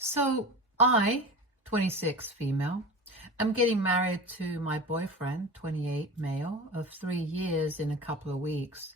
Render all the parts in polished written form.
So I, 26 female, am getting married to my boyfriend, 28 male, of 3 years in a couple of weeks.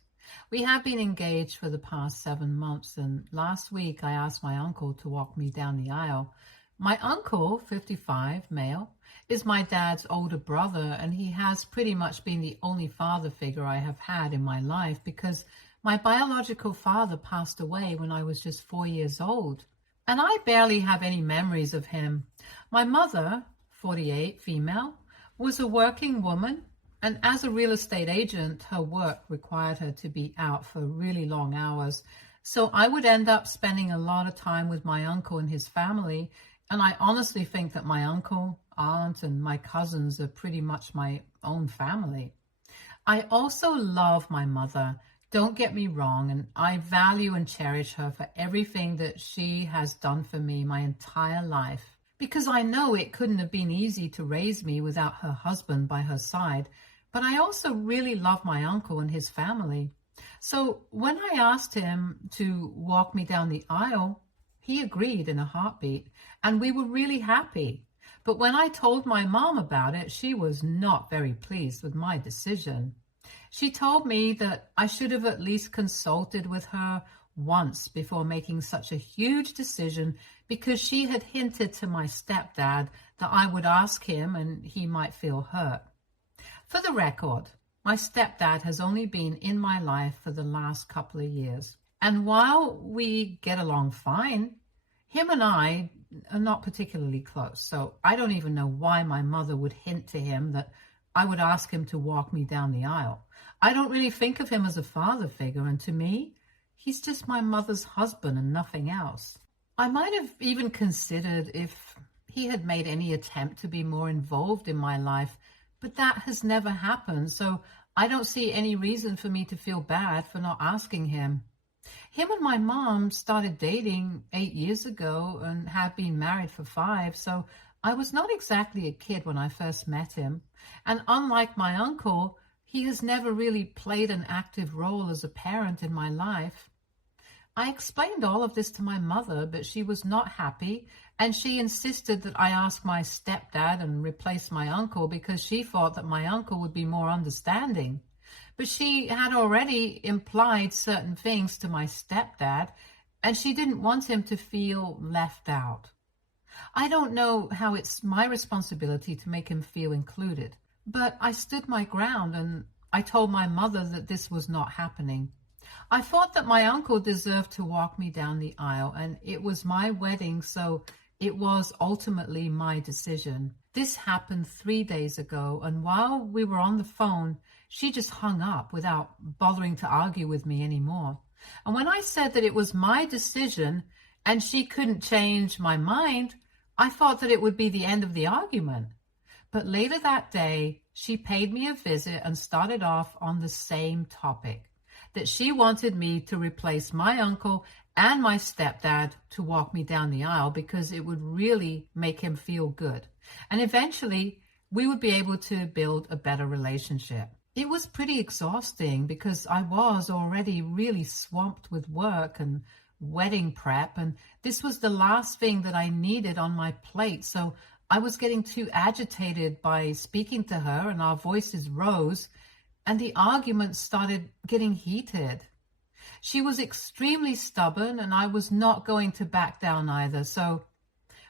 We have been engaged for the past 7 months, and last week I asked my uncle to walk me down the aisle. My uncle, 55 male, is my dad's older brother, and he has pretty much been the only father figure I have had in my life because my biological father passed away when I was just 4 years old. And I barely have any memories of him. My mother, 48, female, was a working woman, and as a real estate agent, her work required her to be out for really long hours. So I would end up spending a lot of time with my uncle and his family, and I honestly think that my uncle, aunt, and my cousins are pretty much my own family. I also love my mother. Don't get me wrong, and I value and cherish her for everything that she has done for me my entire life. Because I know it couldn't have been easy to raise me without her husband by her side, but I also really love my uncle and his family. So when I asked him to walk me down the aisle, he agreed in a heartbeat, and we were really happy. But when I told my mom about it, she was not very pleased with my decision. She told me that I should have at least consulted with her once before making such a huge decision because she had hinted to my stepdad that I would ask him and he might feel hurt. For the record, my stepdad has only been in my life for the last couple of years. And while we get along fine, him and I are not particularly close. So I don't even know why my mother would hint to him that I would ask him to walk me down the aisle. I don't really think of him as a father figure, and to me, he's just my mother's husband and nothing else. I might have even considered if he had made any attempt to be more involved in my life, but that has never happened, so I don't see any reason for me to feel bad for not asking him. Him and my mom started dating 8 years ago and have been married for 5, so I was not exactly a kid when I first met him. And unlike my uncle, he has never really played an active role as a parent in my life. I explained all of this to my mother, but she was not happy, and she insisted that I ask my stepdad and replace my uncle because she thought that my uncle would be more understanding. But she had already implied certain things to my stepdad, and she didn't want him to feel left out. I don't know how it's my responsibility to make him feel included, but I stood my ground and I told my mother that this was not happening. I thought that my uncle deserved to walk me down the aisle, and it was my wedding, so it was ultimately my decision. This happened 3 days ago, and while we were on the phone, she just hung up without bothering to argue with me anymore. And when I said that it was my decision and she couldn't change my mind, I thought that it would be the end of the argument. But later that day, she paid me a visit and started off on the same topic, that she wanted me to replace my uncle and my stepdad to walk me down the aisle because it would really make him feel good. And eventually, we would be able to build a better relationship. It was pretty exhausting because I was already really swamped with work and wedding prep, and this was the last thing that I needed on my plate. So I was getting too agitated by speaking to her, and our voices rose, and the argument started getting heated. She was extremely stubborn, and I was not going to back down either. So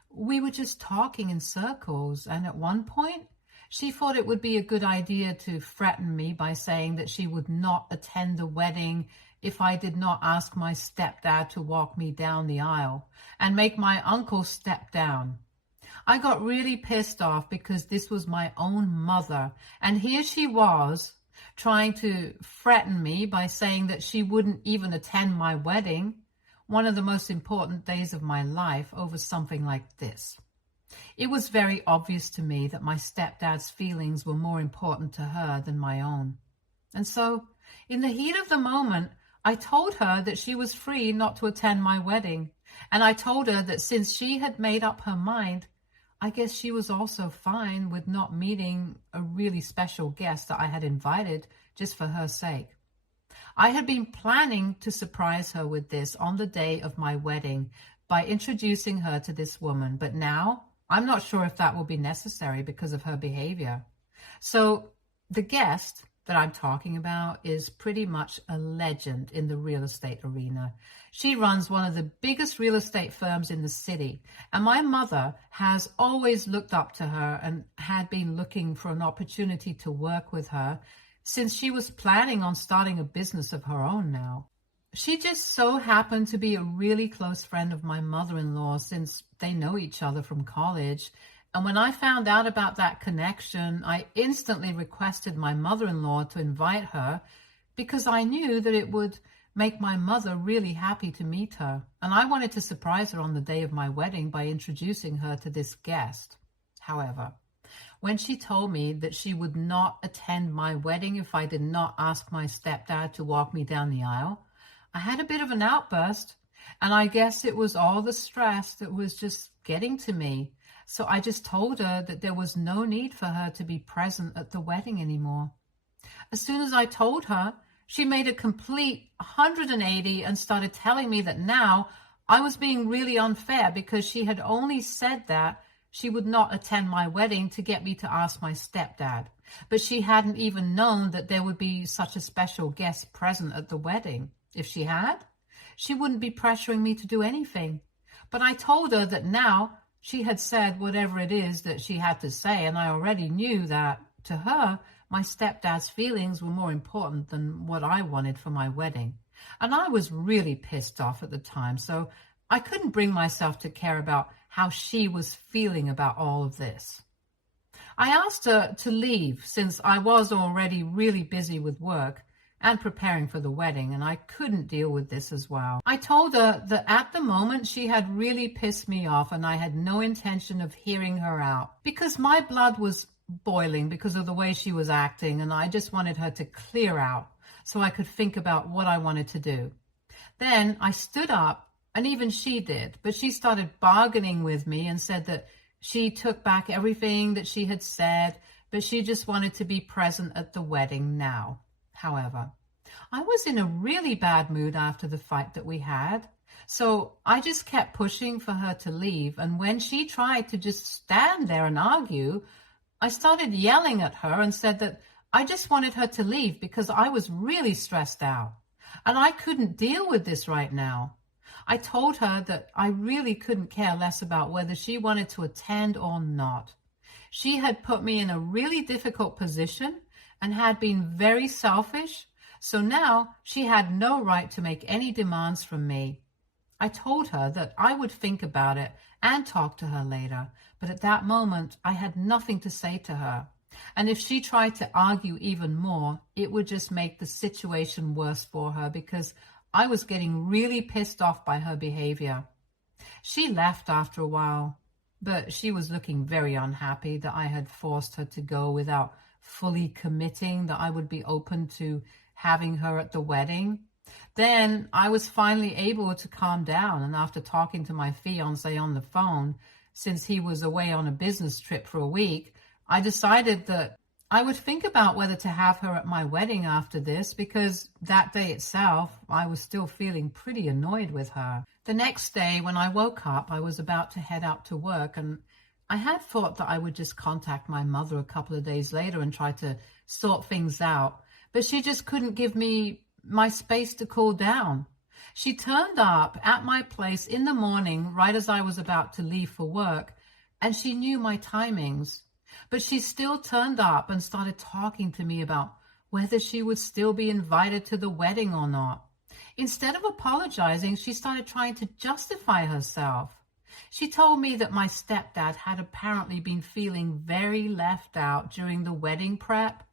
we were just talking in circles, and at one point, she thought it would be a good idea to threaten me by saying that she would not attend the wedding if I did not ask my stepdad to walk me down the aisle and make my uncle step down. I got really pissed off because this was my own mother, and here she was trying to threaten me by saying that she wouldn't even attend my wedding, one of the most important days of my life, over something like this. It was very obvious to me that my stepdad's feelings were more important to her than my own. And so, in the heat of the moment, I told her that she was free not to attend my wedding. And I told her that since she had made up her mind, I guess she was also fine with not meeting a really special guest that I had invited just for her sake. I had been planning to surprise her with this on the day of my wedding, by introducing her to this woman, but now I'm not sure if that will be necessary because of her behavior. So the guest that I'm talking about is pretty much a legend in the real estate arena. She runs one of the biggest real estate firms in the city, and my mother has always looked up to her and had been looking for an opportunity to work with her since she was planning on starting a business of her own now. She just so happened to be a really close friend of my mother-in-law since they know each other from college. And when I found out about that connection, I instantly requested my mother-in-law to invite her because I knew that it would make my mother really happy to meet her. And I wanted to surprise her on the day of my wedding by introducing her to this guest. However, when she told me that she would not attend my wedding if I did not ask my stepdad to walk me down the aisle, I had a bit of an outburst, and I guess it was all the stress that was just getting to me. So I just told her that there was no need for her to be present at the wedding anymore. As soon as I told her, she made a complete 180 and started telling me that now I was being really unfair because she had only said that she would not attend my wedding to get me to ask my stepdad. But she hadn't even known that there would be such a special guest present at the wedding. If she had, she wouldn't be pressuring me to do anything. But I told her that now she had said whatever it is that she had to say, and I already knew that, to her, my stepdad's feelings were more important than what I wanted for my wedding. And I was really pissed off at the time, so I couldn't bring myself to care about how she was feeling about all of this. I asked her to leave since I was already really busy with work and preparing for the wedding, and I couldn't deal with this as well. I told her that at the moment she had really pissed me off and I had no intention of hearing her out because my blood was boiling because of the way she was acting, and I just wanted her to clear out so I could think about what I wanted to do. Then I stood up, and even she did, but she started bargaining with me and said that she took back everything that she had said, but she just wanted to be present at the wedding now. However, I was in a really bad mood after the fight that we had, so I just kept pushing for her to leave, and when she tried to just stand there and argue, I started yelling at her and said that I just wanted her to leave because I was really stressed out, and I couldn't deal with this right now. I told her that I really couldn't care less about whether she wanted to attend or not. She had put me in a really difficult position and had been very selfish, so now she had no right to make any demands from me. I told her that I would think about it and talk to her later, but at that moment I had nothing to say to her. And if she tried to argue even more, it would just make the situation worse for her because I was getting really pissed off by her behavior. She left after a while, but she was looking very unhappy that I had forced her to go without fully committing that I would be open to having her at the wedding. Then I was finally able to calm down, and after talking to my fiancé on the phone, since he was away on a business trip for a week, I decided that I would think about whether to have her at my wedding after this, because that day itself, I was still feeling pretty annoyed with her. The next day, when I woke up, I was about to head out to work, and I had thought that I would just contact my mother a couple of days later and try to sort things out, but she just couldn't give me my space to cool down. She turned up at my place in the morning right as I was about to leave for work, and she knew my timings. But she still turned up and started talking to me about whether she would still be invited to the wedding or not. Instead of apologizing, she started trying to justify herself. She told me that my stepdad had apparently been feeling very left out during the wedding prep,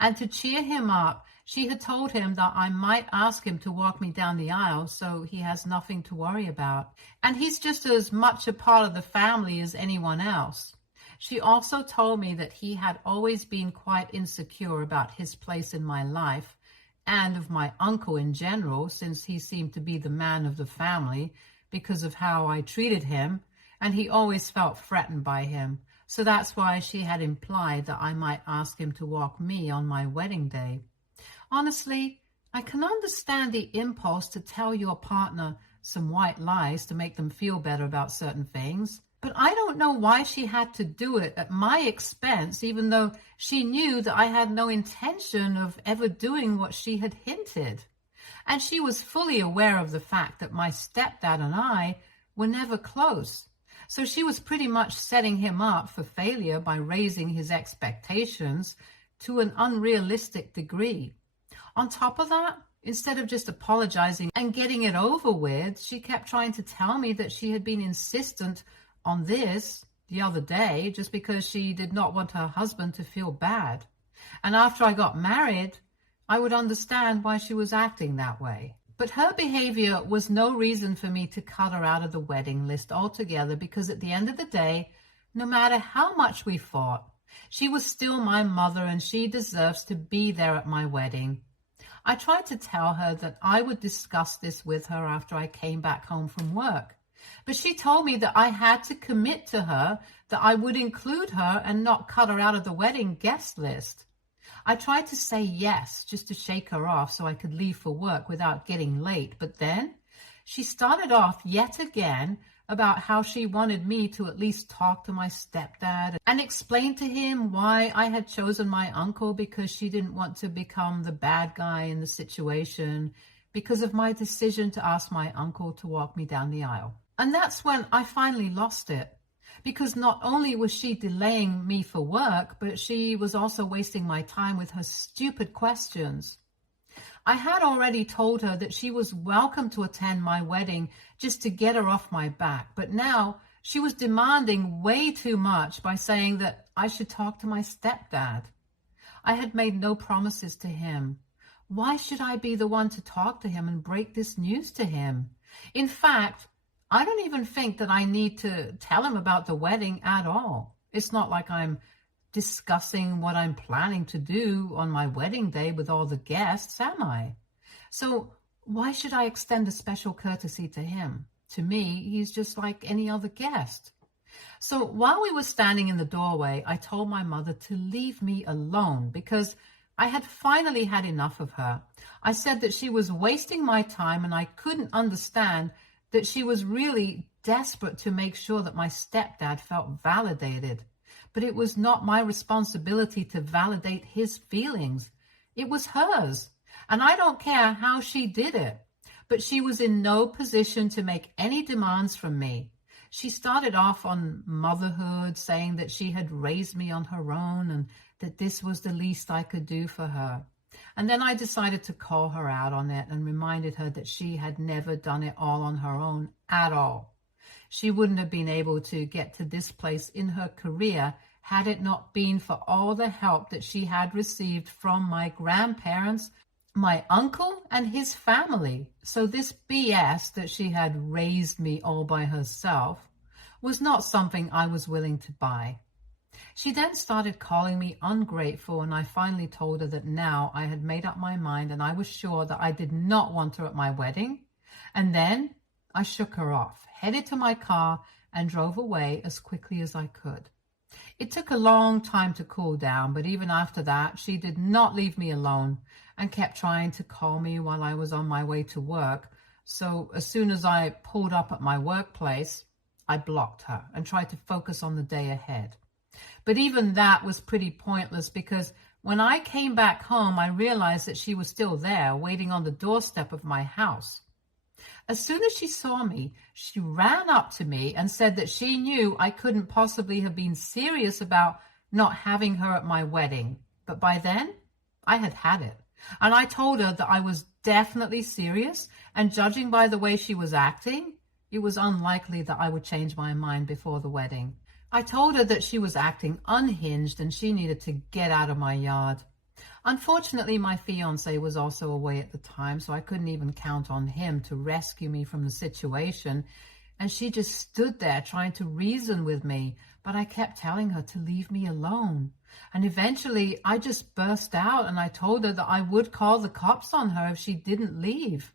and to cheer him up, she had told him that I might ask him to walk me down the aisle so he has nothing to worry about, and he's just as much a part of the family as anyone else. She also told me that he had always been quite insecure about his place in my life and of my uncle in general, since he seemed to be the man of the family because of how I treated him, and he always felt threatened by him. So that's why she had implied that I might ask him to walk me on my wedding day. Honestly, I can understand the impulse to tell your partner some white lies to make them feel better about certain things. But I don't know why she had to do it at my expense, even though she knew that I had no intention of ever doing what she had hinted. And she was fully aware of the fact that my stepdad and I were never close. So she was pretty much setting him up for failure by raising his expectations to an unrealistic degree. On top of that, instead of just apologizing and getting it over with, she kept trying to tell me that she had been insistent on this the other day just because she did not want her husband to feel bad. And after I got married, I would understand why she was acting that way. But her behavior was no reason for me to cut her out of the wedding list altogether, because at the end of the day, no matter how much we fought, she was still my mother and she deserves to be there at my wedding. I tried to tell her that I would discuss this with her after I came back home from work. But she told me that I had to commit to her that I would include her and not cut her out of the wedding guest list. I tried to say yes, just to shake her off so I could leave for work without getting late. But then she started off yet again about how she wanted me to at least talk to my stepdad and explain to him why I had chosen my uncle, because she didn't want to become the bad guy in the situation because of my decision to ask my uncle to walk me down the aisle. And that's when I finally lost it, because not only was she delaying me for work, but she was also wasting my time with her stupid questions. I had already told her that she was welcome to attend my wedding just to get her off my back, but now she was demanding way too much by saying that I should talk to my stepdad. I had made no promises to him. Why should I be the one to talk to him and break this news to him? In fact, I don't even think that I need to tell him about the wedding at all. It's not like I'm discussing what I'm planning to do on my wedding day with all the guests, am I? So why should I extend a special courtesy to him? To me, he's just like any other guest. So while we were standing in the doorway, I told my mother to leave me alone because I had finally had enough of her. I said that she was wasting my time and I couldn't understand that she was really desperate to make sure that my stepdad felt validated. But it was not my responsibility to validate his feelings. It was hers. And I don't care how she did it. But she was in no position to make any demands from me. She started off on motherhood, saying that she had raised me on her own and that this was the least I could do for her. And then I decided to call her out on it and reminded her that she had never done it all on her own at all. She wouldn't have been able to get to this place in her career had it not been for all the help that she had received from my grandparents, my uncle, and his family. So this BS that she had raised me all by herself was not something I was willing to buy. She then started calling me ungrateful, and I finally told her that now I had made up my mind and I was sure that I did not want her at my wedding. And then I shook her off, headed to my car, and drove away as quickly as I could. It took a long time to cool down, but even after that, she did not leave me alone and kept trying to call me while I was on my way to work. So as soon as I pulled up at my workplace, I blocked her and tried to focus on the day ahead. But even that was pretty pointless, because when I came back home, I realized that she was still there, waiting on the doorstep of my house. As soon as she saw me, she ran up to me and said that she knew I couldn't possibly have been serious about not having her at my wedding. But by then, I had had it. And I told her that I was definitely serious, and judging by the way she was acting, it was unlikely that I would change my mind before the wedding. I told her that she was acting unhinged and she needed to get out of my yard. Unfortunately, my fiancé was also away at the time, so I couldn't even count on him to rescue me from the situation. And she just stood there trying to reason with me, but I kept telling her to leave me alone. And eventually, I just burst out and I told her that I would call the cops on her if she didn't leave.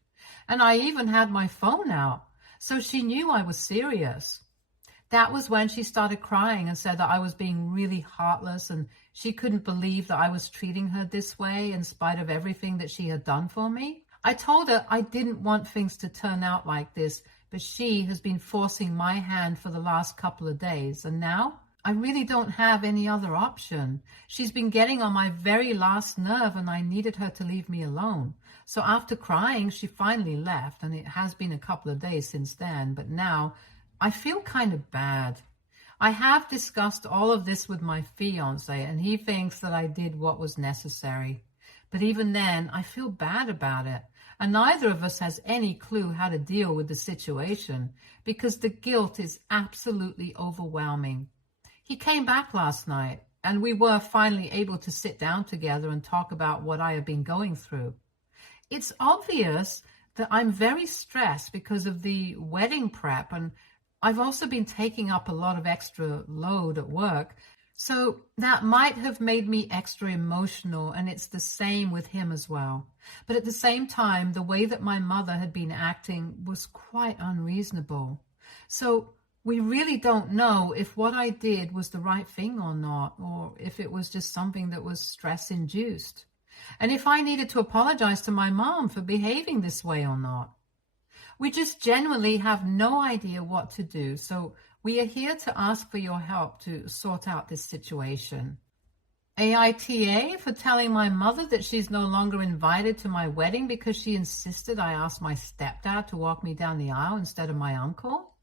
And I even had my phone out, so she knew I was serious. That was when she started crying and said that I was being really heartless and she couldn't believe that I was treating her this way in spite of everything that she had done for me. I told her I didn't want things to turn out like this, but she has been forcing my hand for the last couple of days, and now I really don't have any other option. She's been getting on my very last nerve, and I needed her to leave me alone. So after crying, she finally left, and it has been a couple of days since then, but now I feel kind of bad. I have discussed all of this with my fiance, and he thinks that I did what was necessary. But even then, I feel bad about it. And neither of us has any clue how to deal with the situation because the guilt is absolutely overwhelming. He came back last night, and we were finally able to sit down together and talk about what I have been going through. It's obvious that I'm very stressed because of the wedding prep, and I've also been taking up a lot of extra load at work. So that might have made me extra emotional, and it's the same with him as well. But at the same time, the way that my mother had been acting was quite unreasonable. So we really don't know if what I did was the right thing or not, or if it was just something that was stress-induced. And if I needed to apologize to my mom for behaving this way or not. We just genuinely have no idea what to do, so we are here to ask for your help to sort out this situation. AITA for telling my mother that she's no longer invited to my wedding because she insisted I ask my stepdad to walk me down the aisle instead of my uncle.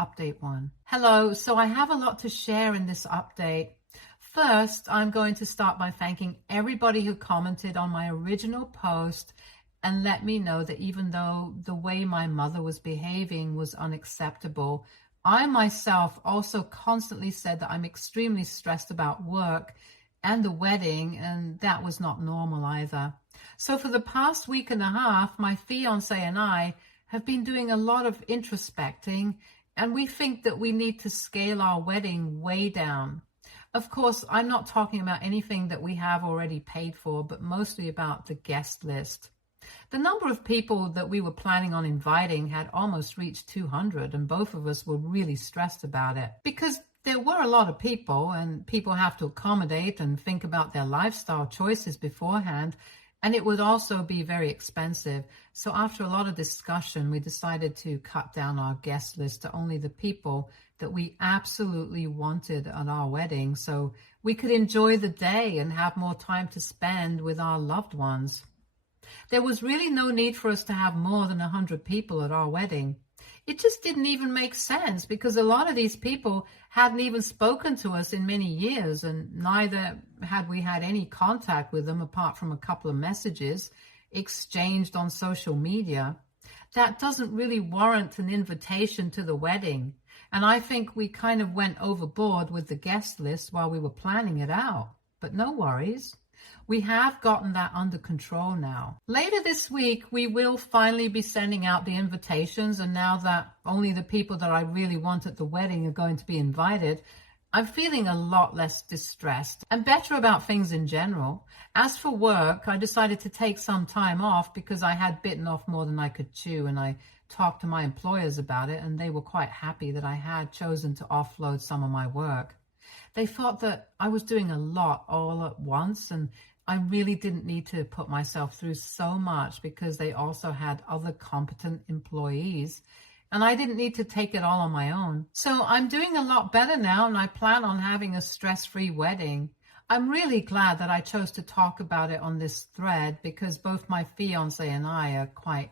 Update 1. Hello, so I have a lot to share in this update. First, I'm going to start by thanking everybody who commented on my original post and let me know that even though the way my mother was behaving was unacceptable, I myself also constantly said that I'm extremely stressed about work and the wedding, and that was not normal either. So for the past week and a half, my fiance and I have been doing a lot of introspecting, and we think that we need to scale our wedding way down. Of course, I'm not talking about anything that we have already paid for, but mostly about the guest list. The number of people that we were planning on inviting had almost reached 200, and both of us were really stressed about it because there were a lot of people, and people have to accommodate and think about their lifestyle choices beforehand, and it would also be very expensive. So after a lot of discussion, we decided to cut down our guest list to only the people that we absolutely wanted at our wedding so we could enjoy the day and have more time to spend with our loved ones. There was really no need for us to have more than 100 people at our wedding. It just didn't even make sense because a lot of these people hadn't even spoken to us in many years, and neither had we had any contact with them apart from a couple of messages exchanged on social media. That doesn't really warrant an invitation to the wedding, and I think we kind of went overboard with the guest list while we were planning it out. But no worries. We have gotten that under control now. Later this week, we will finally be sending out the invitations, and now that only the people that I really want at the wedding are going to be invited, I'm feeling a lot less distressed and better about things in general. As for work, I decided to take some time off because I had bitten off more than I could chew, and I talked to my employers about it, and they were quite happy that I had chosen to offload some of my work. They thought that I was doing a lot all at once, and I really didn't need to put myself through so much because they also had other competent employees, and I didn't need to take it all on my own. So I'm doing a lot better now, and I plan on having a stress-free wedding. I'm really glad that I chose to talk about it on this thread because both my fiance and I are quite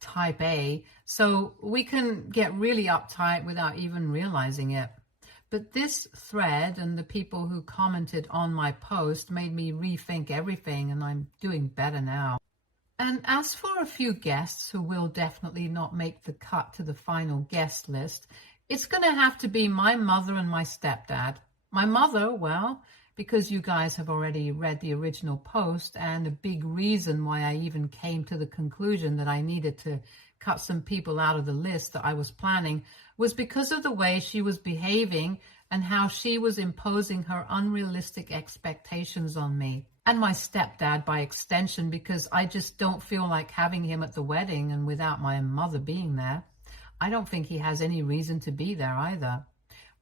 type A, so we can get really uptight without even realizing it. But this thread and the people who commented on my post made me rethink everything, and I'm doing better now. And as for a few guests who will definitely not make the cut to the final guest list, it's going to have to be my mother and my stepdad. My mother, well, because you guys have already read the original post, and a big reason why I even came to the conclusion that I needed to cut some people out of the list that I was planning was because of the way she was behaving and how she was imposing her unrealistic expectations on me. And my stepdad by extension, because I just don't feel like having him at the wedding, and without my mother being there, I don't think he has any reason to be there either.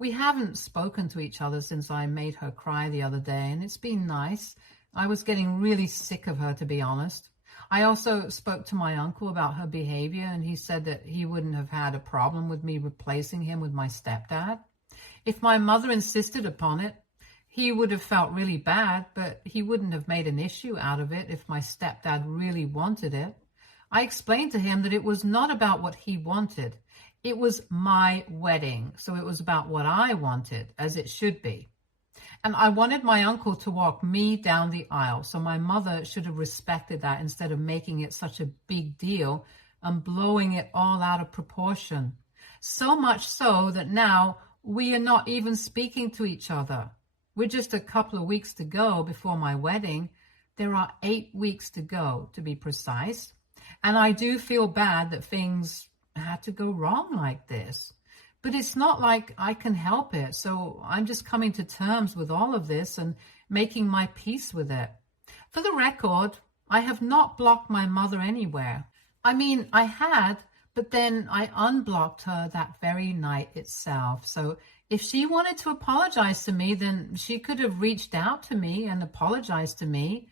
We haven't spoken to each other since I made her cry the other day, and it's been nice. I was getting really sick of her, to be honest. I also spoke to my uncle about her behavior, and he said that he wouldn't have had a problem with me replacing him with my stepdad. If my mother insisted upon it, he would have felt really bad, but he wouldn't have made an issue out of it if my stepdad really wanted it. I explained to him that it was not about what he wanted. It was my wedding, so it was about what I wanted, as it should be. And I wanted my uncle to walk me down the aisle, so my mother should have respected that instead of making it such a big deal and blowing it all out of proportion. So much so that now we are not even speaking to each other. We're just a couple of weeks to go before my wedding. There are 8 weeks to go, to be precise. And I do feel bad that things had to go wrong like this. But it's not like I can help it. So I'm just coming to terms with all of this and making my peace with it. For the record, I have not blocked my mother anywhere. I mean, I had, but then I unblocked her that very night itself. So if she wanted to apologize to me, then she could have reached out to me and apologized to me.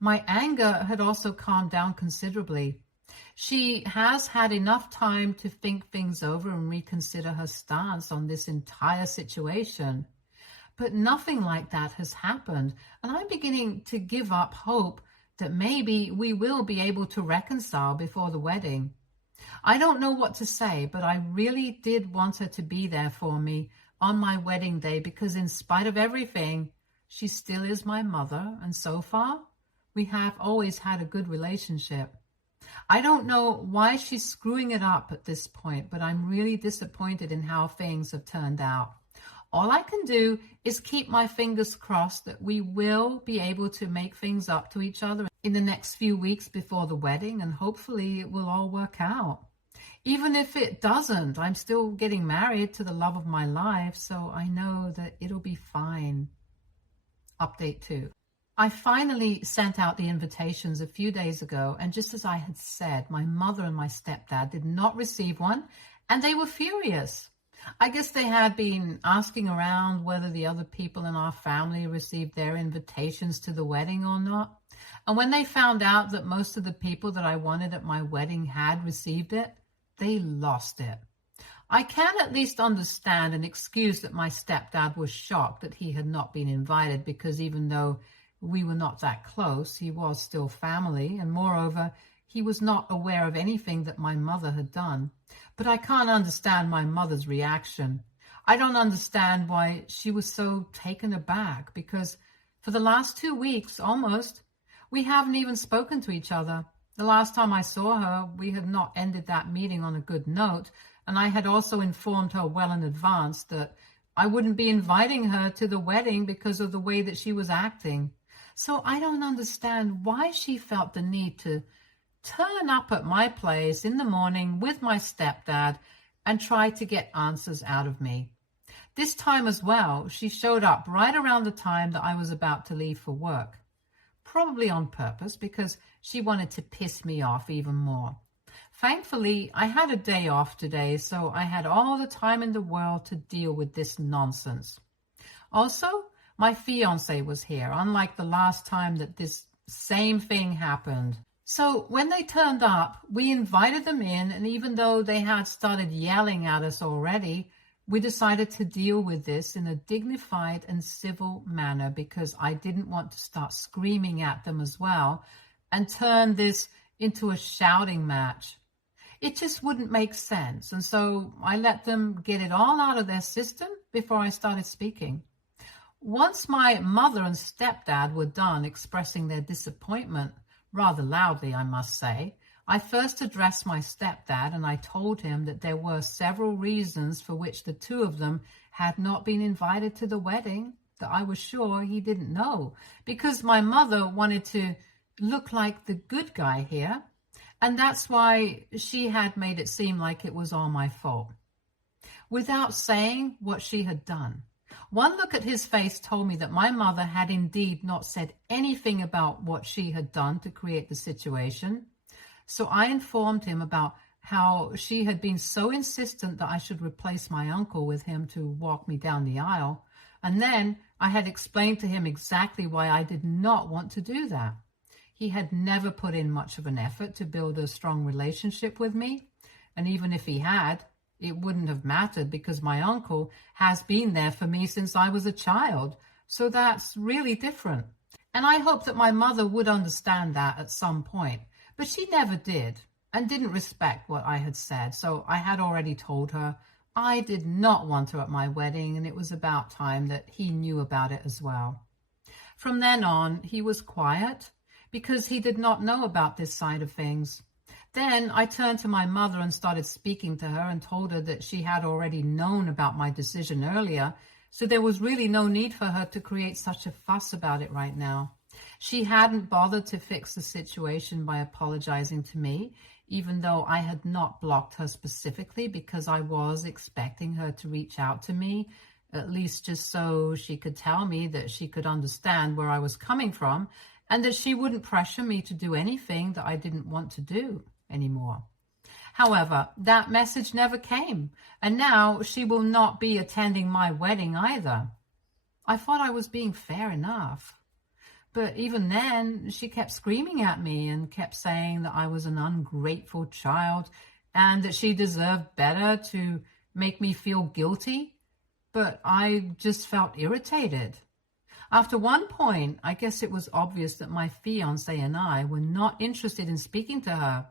My anger had also calmed down considerably. She has had enough time to think things over and reconsider her stance on this entire situation. But nothing like that has happened, and I'm beginning to give up hope that maybe we will be able to reconcile before the wedding. I don't know what to say, but I really did want her to be there for me on my wedding day because in spite of everything, she still is my mother, and so far, we have always had a good relationship. I don't know why she's screwing it up at this point, but I'm really disappointed in how things have turned out. All I can do is keep my fingers crossed that we will be able to make things up to each other in the next few weeks before the wedding, and hopefully it will all work out. Even if it doesn't, I'm still getting married to the love of my life, so I know that it'll be fine. Update 2. I finally sent out the invitations a few days ago, and just as I had said, my mother and my stepdad did not receive one, and they were furious. I guess they had been asking around whether the other people in our family received their invitations to the wedding or not. And when they found out that most of the people that I wanted at my wedding had received it, they lost it. I can at least understand and excuse that my stepdad was shocked that he had not been invited, because even though we were not that close, he was still family, and moreover, he was not aware of anything that my mother had done. But I can't understand my mother's reaction. I don't understand why she was so taken aback, because for the last 2 weeks, almost, we haven't even spoken to each other. The last time I saw her, we had not ended that meeting on a good note, and I had also informed her well in advance that I wouldn't be inviting her to the wedding because of the way that she was acting. So I don't understand why she felt the need to turn up at my place in the morning with my stepdad and try to get answers out of me. This time as well, she showed up right around the time that I was about to leave for work. Probably on purpose, because she wanted to piss me off even more. Thankfully, I had a day off today, so I had all the time in the world to deal with this nonsense. Also, my fiancé was here, unlike the last time that this same thing happened. So when they turned up, we invited them in, and even though they had started yelling at us already, we decided to deal with this in a dignified and civil manner, because I didn't want to start screaming at them as well and turn this into a shouting match. It just wouldn't make sense, and so I let them get it all out of their system before I started speaking. Once my mother and stepdad were done expressing their disappointment, rather loudly, I must say, I first addressed my stepdad, and I told him that there were several reasons for which the two of them had not been invited to the wedding that I was sure he didn't know, because my mother wanted to look like the good guy here, and that's why she had made it seem like it was all my fault, without saying what she had done. One look at his face told me that my mother had indeed not said anything about what she had done to create the situation. So I informed him about how she had been so insistent that I should replace my uncle with him to walk me down the aisle. And then I had explained to him exactly why I did not want to do that. He had never put in much of an effort to build a strong relationship with me. And even if he had, it wouldn't have mattered because my uncle has been there for me since I was a child. So that's really different. And I hope that my mother would understand that at some point. But she never did and didn't respect what I had said. So I had already told her I did not want her at my wedding, and it was about time that he knew about it as well. From then on, he was quiet because he did not know about this side of things. Then I turned to my mother and started speaking to her and told her that she had already known about my decision earlier, so there was really no need for her to create such a fuss about it right now. She hadn't bothered to fix the situation by apologizing to me, even though I had not blocked her specifically because I was expecting her to reach out to me, at least just so she could tell me that she could understand where I was coming from and that she wouldn't pressure me to do anything that I didn't want to do anymore. However, that message never came, and now she will not be attending my wedding either. I thought I was being fair enough. But even then, she kept screaming at me and kept saying that I was an ungrateful child and that she deserved better to make me feel guilty. But I just felt irritated. After one point, I guess it was obvious that my fiance and I were not interested in speaking to her.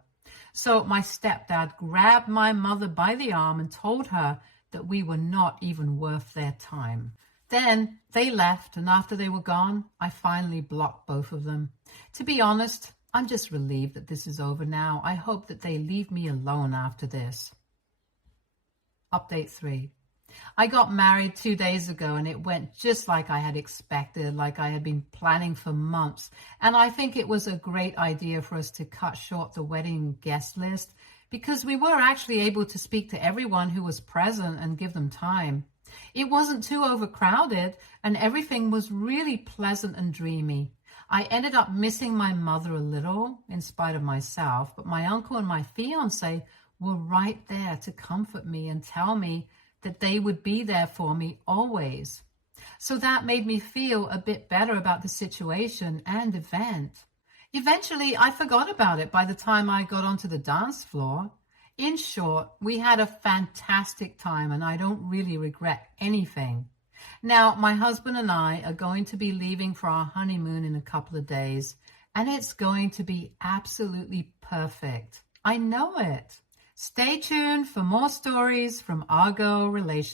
So my stepdad grabbed my mother by the arm and told her that we were not even worth their time. Then they left, and after they were gone, I finally blocked both of them. To be honest, I'm just relieved that this is over now. I hope that they leave me alone after this. Update 3. I got married 2 days ago, and it went just like I had expected, like I had been planning for months. And I think it was a great idea for us to cut short the wedding guest list because we were actually able to speak to everyone who was present and give them time. It wasn't too overcrowded, and everything was really pleasant and dreamy. I ended up missing my mother a little, in spite of myself, but my uncle and my fiancé were right there to comfort me and tell me that they would be there for me always. So that made me feel a bit better about the situation and event. Eventually, I forgot about it by the time I got onto the dance floor. In short, we had a fantastic time, and I don't really regret anything. Now, my husband and I are going to be leaving for our honeymoon in a couple of days, and it's going to be absolutely perfect. I know it. Stay tuned for more stories from our girl relationship.